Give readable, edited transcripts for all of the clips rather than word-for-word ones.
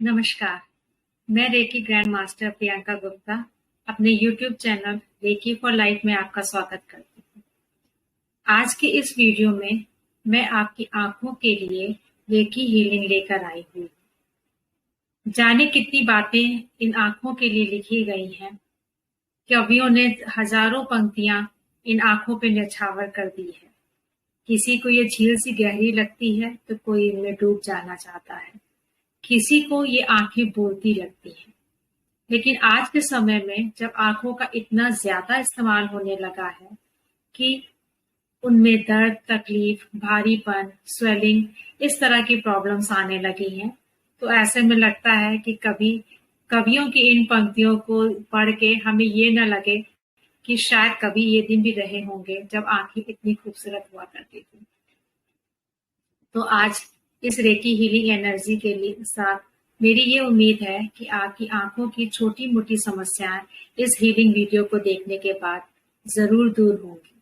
नमस्कार, मैं Reiki grand master Priyanka Gupta अपने YouTube channel Reiki for life में आपका स्वागत करती हूँ। आज के इस वीडियो में मैं आपकी आंखों के लिए रेकी हीलिंग लेकर आई हूँ। जाने कितनी बातें इन आंखों के लिए लिखी गई हैं। कवियों ने हजारों पंक्तियां इन आंखों पे न्यौछावर कर दी है। किसी को ये झील सी गहरी लगती है तो कोई इनमें डूब जाना चाहता है। किसी को ये आंखें बोलती लगती हैं। लेकिन आज के समय में जब आंखों का इतना ज्यादा इस्तेमाल होने लगा है कि उनमें दर्द, तकलीफ, भारीपन, स्वेलिंग इस तरह की प्रॉब्लम्स आने लगी हैं, तो ऐसे में लगता है कि कभी कवियों की इन पंक्तियों को पढ़ के हमें ये न लगे कि शायद कभी ये दिन भी रहे होंगे जब आंखें इतनी खूबसूरत हुआ करती थी। तो आज इस रेकी हीलिंग एनर्जी के लिए साथ मेरी ये उम्मीद है कि आपकी आंखों की छोटी मोटी समस्याएं इस हीलिंग वीडियो को देखने के बाद जरूर दूर होंगी।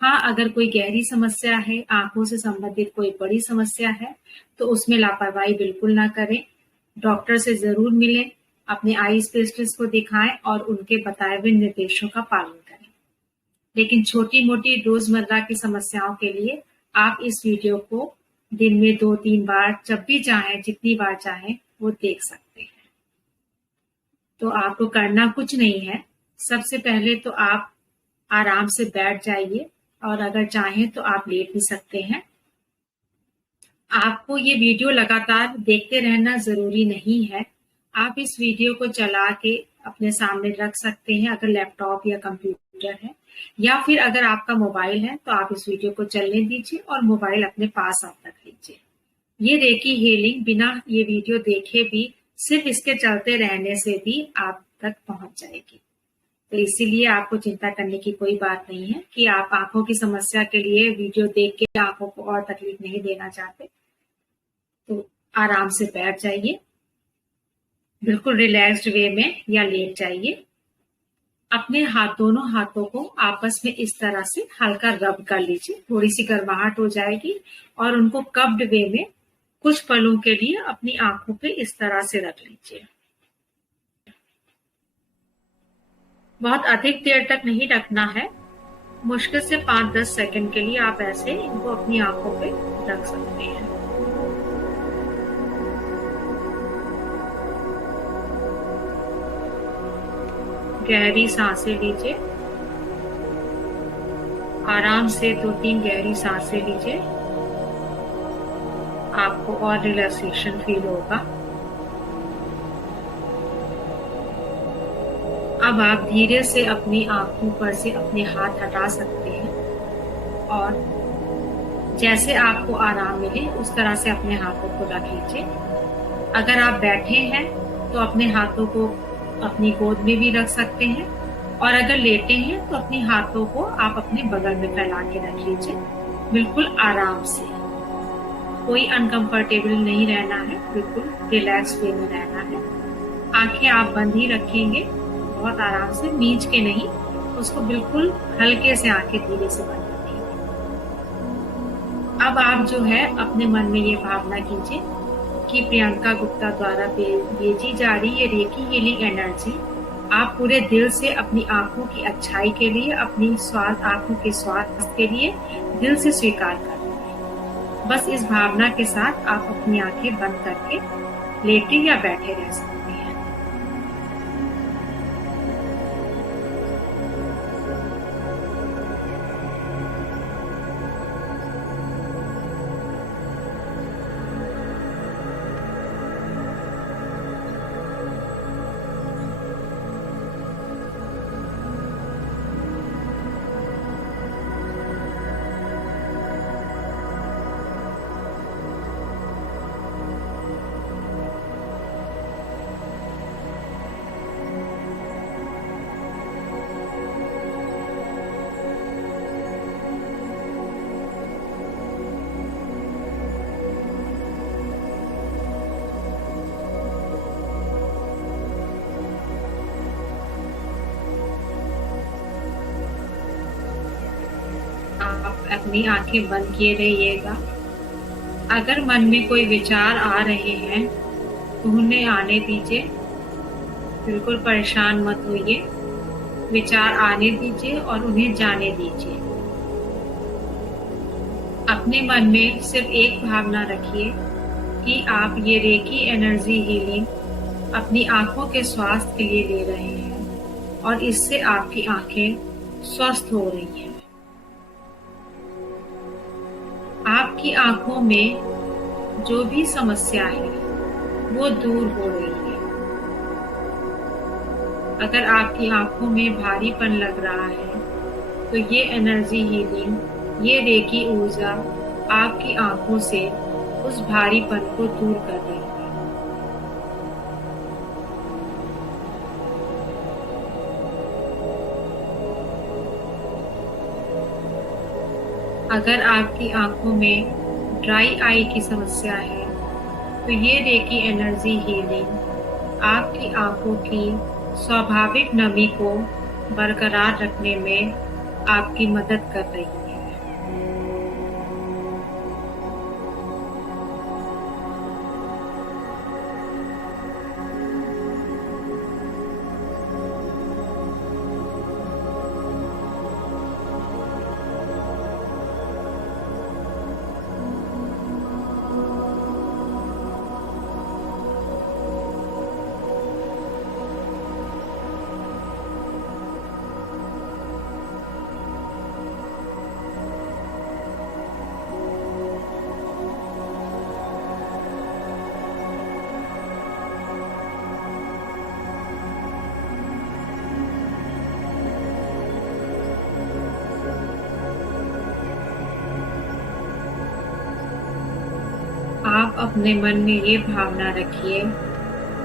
हाँ, अगर कोई गहरी समस्या है, आंखों से संबंधित कोई बड़ी समस्या है, तो उसमें लापरवाही बिल्कुल ना करें। डॉक्टर से जरूर मिलें, अपने आई स्पेशलिस्ट को दिखाएं और उनके बताए हुए निर्देशों का पालन करें। लेकिन छोटी मोटी रोजमर्रा की समस्याओं के लिए आप इस वीडियो को दिन में 2-3 बार, जब भी चाहें, जितनी बार चाहें, वो देख सकते हैं। तो आपको करना कुछ नहीं है। सबसे पहले तो आप आराम से बैठ जाइए और अगर चाहें तो आप लेट भी सकते हैं। आपको ये वीडियो लगातार देखते रहना जरूरी नहीं है। आप इस वीडियो को चला के अपने सामने रख सकते हैं अगर लैपटॉप या कंप्यूटर है, या फिर अगर आपका मोबाइल है तो आप इस वीडियो को चलने दीजिए और मोबाइल अपने पास आप रख लीजिए। ये रेकी हीलिंग बिना ये वीडियो देखे भी सिर्फ इसके चलते रहने से भी आप तक पहुंच जाएगी। तो इसीलिए आपको चिंता करने की कोई बात नहीं है कि आप आंखों की समस्या के लिए वीडियो देख के आंखों को और तकलीफ नहीं देना चाहते। तो आराम से बैठ जाइए, बिल्कुल रिलैक्स्ड वे में, या लेट जाइए। अपने दोनों हाथों को आपस में इस तरह से हल्का रब कर लीजिए। थोड़ी सी गर्माहट हो जाएगी और उनको कप्ड वे में कुछ पलों के लिए अपनी आंखों पे इस तरह से रख लीजिए। बहुत अधिक देर तक नहीं रखना है, मुश्किल से 5-10 सेकंड के लिए आप ऐसे इनको अपनी आंखों पे रख सकते हैं। गहरी सांसें लीजिए, आराम से 2-3 गहरी सांसें लीजिए। आपको और रिलैक्सेशन फील होगा। अब आप धीरे से अपनी आंखों पर से अपने हाथ हटा सकते हैं और जैसे आपको आराम मिले उस तरह से अपने हाथों को रख लीजिए। अगर आप बैठे हैं तो अपने हाथों को अपनी गोद में भी रख सकते हैं और अगर लेटे हैं तो अपने हाथों को आप अपने बगल में फैला के रख लीजिए, बिल्कुल आराम से। कोई अनकंफर्टेबल नहीं रहना है, बिल्कुल रिलैक्स वे में रहना है। आंखें आप बंद ही रखेंगे, बहुत आराम से, मींच के नहीं, उसको बिल्कुल हल्के से आंखें धीरे से बंद रखेंगे। अब आप जो है अपने मन में ये भावना कीजिए कि प्रियंका गुप्ता द्वारा भेजी जा रही ये रेकी हीलिंग एनर्जी आप पूरे दिल से अपनी आंखों की अच्छाई के लिए, अपनी आंखों के स्वास्थ्य के लिए दिल से स्वीकार कर रहे हैं। बस इस भावना के साथ आप अपनी आंखें बंद करके लेटे या बैठे रह सकते हैं। आप अपनी आंखें बंद किए रहिएगा। अगर मन में कोई विचार आ रहे हैं तो उन्हें आने दीजिए, बिल्कुल परेशान मत होइए। विचार आने दीजिए और उन्हें जाने दीजिए। अपने मन में सिर्फ एक भावना रखिए कि आप ये रेकी एनर्जी हीलिंग अपनी आंखों के स्वास्थ्य के लिए ले रहे हैं और इससे आपकी आंखें स्वस्थ हो रही हैं। आपकी आंखों में जो भी समस्या है वो दूर हो रही है। अगर आपकी आंखों में भारीपन लग रहा है तो ये एनर्जी हीलिंग, ये रेकी ऊर्जा आपकी आंखों से उस भारीपन को दूर कर रही है। अगर आपकी आंखों में ड्राई आई की समस्या है तो ये रेकी एनर्जी हीलिंग आपकी आंखों की स्वाभाविक नमी को बरकरार रखने में आपकी मदद कर रही है। आप अपने मन में ये भावना रखिए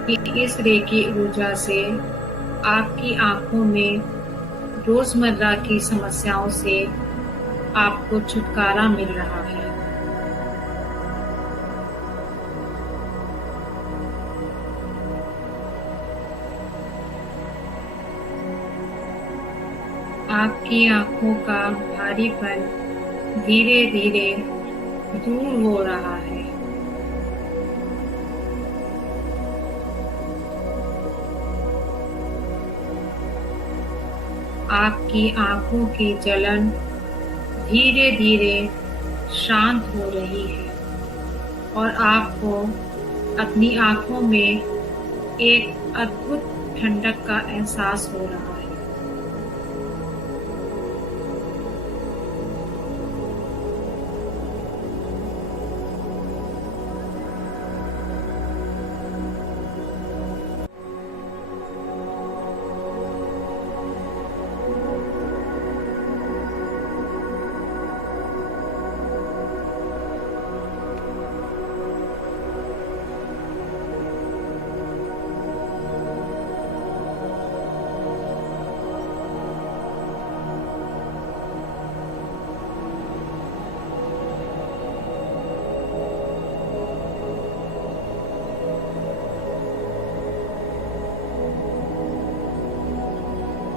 कि इस रेकी ऊर्जा से आपकी आंखों में रोजमर्रा की समस्याओं से आपको छुटकारा मिल रहा है। आपकी आंखों का भारीपन धीरे धीरे दूर हो रहा है। आपकी आंखों की जलन धीरे धीरे शांत हो रही है और आपको अपनी आंखों में एक अद्भुत ठंडक का एहसास हो रहा है।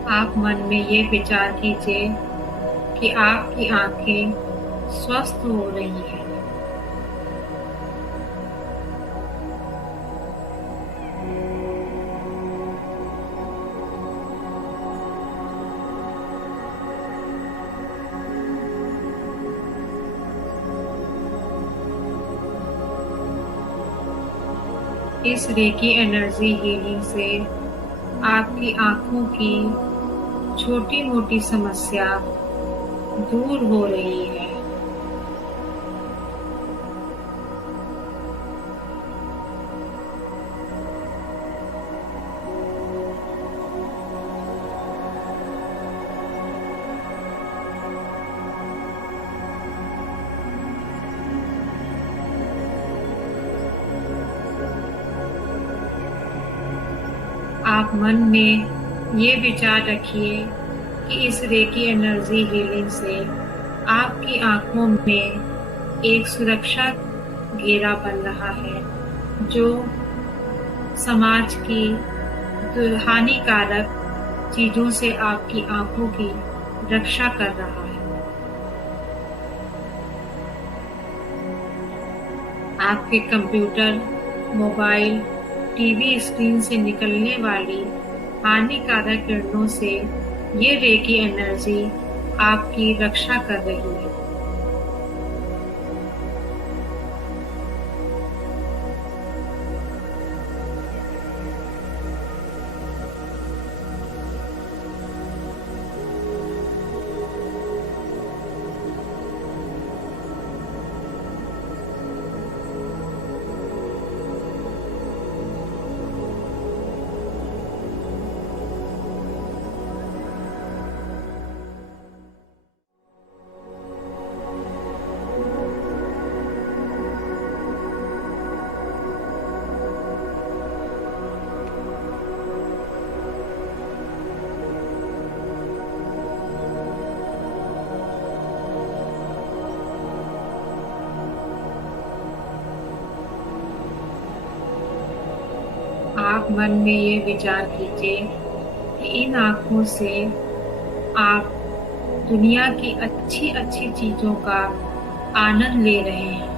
आप मन में ये विचार कीजिए कि आपकी आंखें स्वस्थ हो रही हैं। इस रेकी एनर्जी हीलिंग से आपकी आंखों की छोटी मोटी समस्या दूर हो रही है। आप मन में ये विचार रखिए कि इस रेकी एनर्जी हीलिंग से आपकी आंखों में एक सुरक्षा घेरा बन रहा है जो समाज की हानिकारक चीजों से आपकी आंखों की रक्षा कर रहा है। आपके कंप्यूटर, मोबाइल टीवी स्क्रीन से निकलने वाली हानिकारक किरणों से ये रेकी एनर्जी आपकी रक्षा कर रही है। आप मन में ये विचार कीजिए कि इन आँखों से आप दुनिया की अच्छी अच्छी चीजों का आनंद ले रहे हैं।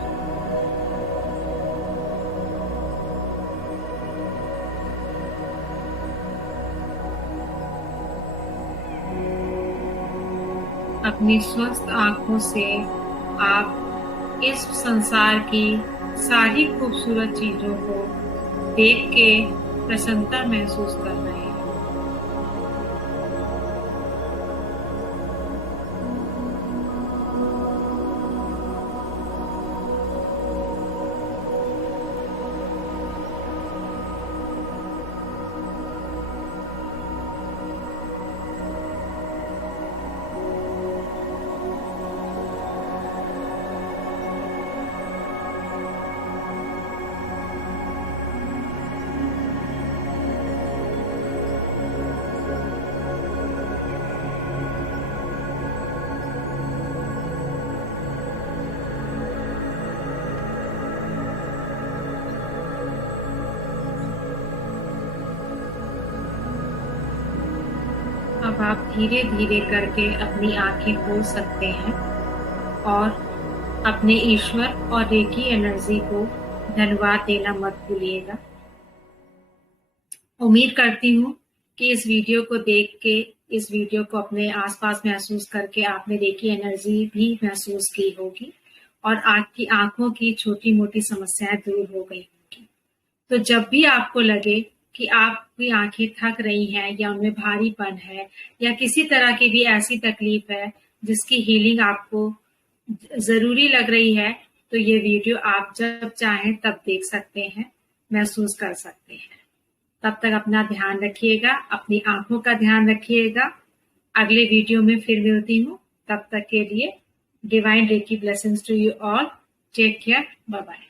अपनी स्वस्थ आँखों से आप इस संसार की सारी खूबसूरत चीजों को देख के प्रसन्नता महसूस कर रहे हैं। अब आप धीरे धीरे करके अपनी आंखें खोल सकते हैं और अपने ईश्वर और रेकी एनर्जी को धन्यवाद देना मत भूलिएगा। उम्मीद करती हूँ कि इस वीडियो को देख के, इस वीडियो को अपने आसपास महसूस करके आपने रेकी एनर्जी भी महसूस की होगी और आपकी आंखों की छोटी मोटी समस्याएं दूर हो गई होंगी। तो जब भी आपको लगे कि आपकी आंखें थक रही हैं या उनमें भारीपन है या किसी तरह की भी ऐसी तकलीफ है जिसकी हीलिंग आपको जरूरी लग रही है, तो ये वीडियो आप जब चाहें तब देख सकते हैं, महसूस कर सकते हैं। तब तक अपना ध्यान रखिएगा, अपनी आंखों का ध्यान रखिएगा। अगले वीडियो में फिर मिलती हूँ, तब तक के लिए divine reiki blessings to you all. Take care, bye bye.